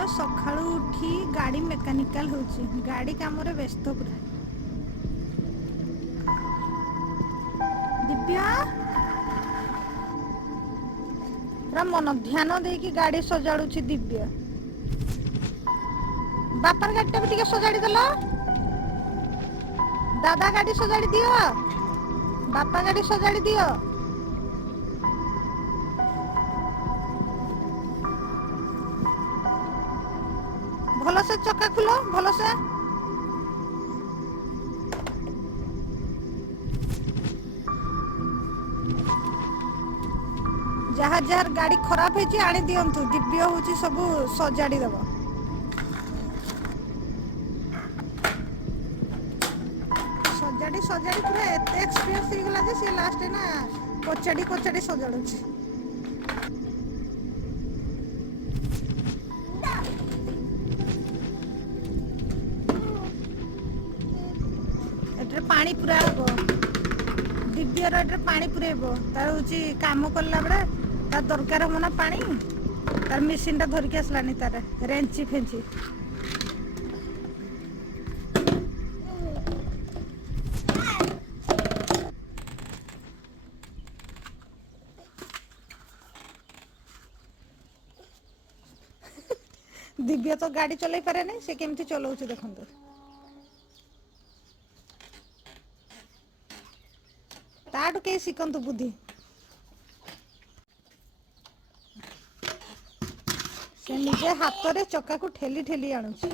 दिव्य सकाळू उठी गाड़ी मेकानिकल होची गाड़ी काम रे व्यस्त पूरा। दिव्य पूरा मन ध्यान दे कि गाड़ी सजाड़ुची दिव्य। बापार गाड़ी टा भी टिके सजाड़ी देला। दादा गाड़ी सजाड़ी दियो। बापा गाड़ी सजाड़ी दियो। भलो से चक्का खुलो भलो से। जहाँ जहाँ गाड़ी खराब है आनी दियंतु दिव्य होची सब सजाड़ी देबो। सजाड़ी सजाड़ी पूरा एते एक्सपीरियंस हो गला जे से लास्ट ना कोचड़ी कोचड़ी सजाड़ुची। एटरे पानी पूरा हबो दिव्यर एटरे पानी पुरेबो तार होची काम करला बडे तार दरकार हो ना पानी तार मशीन टा धरके आसलानी तार रेंची फेंची। दिव्य तो गाड़ी चलाई पारे नहीं से केमती चलाउची देखंतु। ताठू के शिखंतु बुद्धि से निजे हाथ रे चक्का को ठेली ठेली आणुची।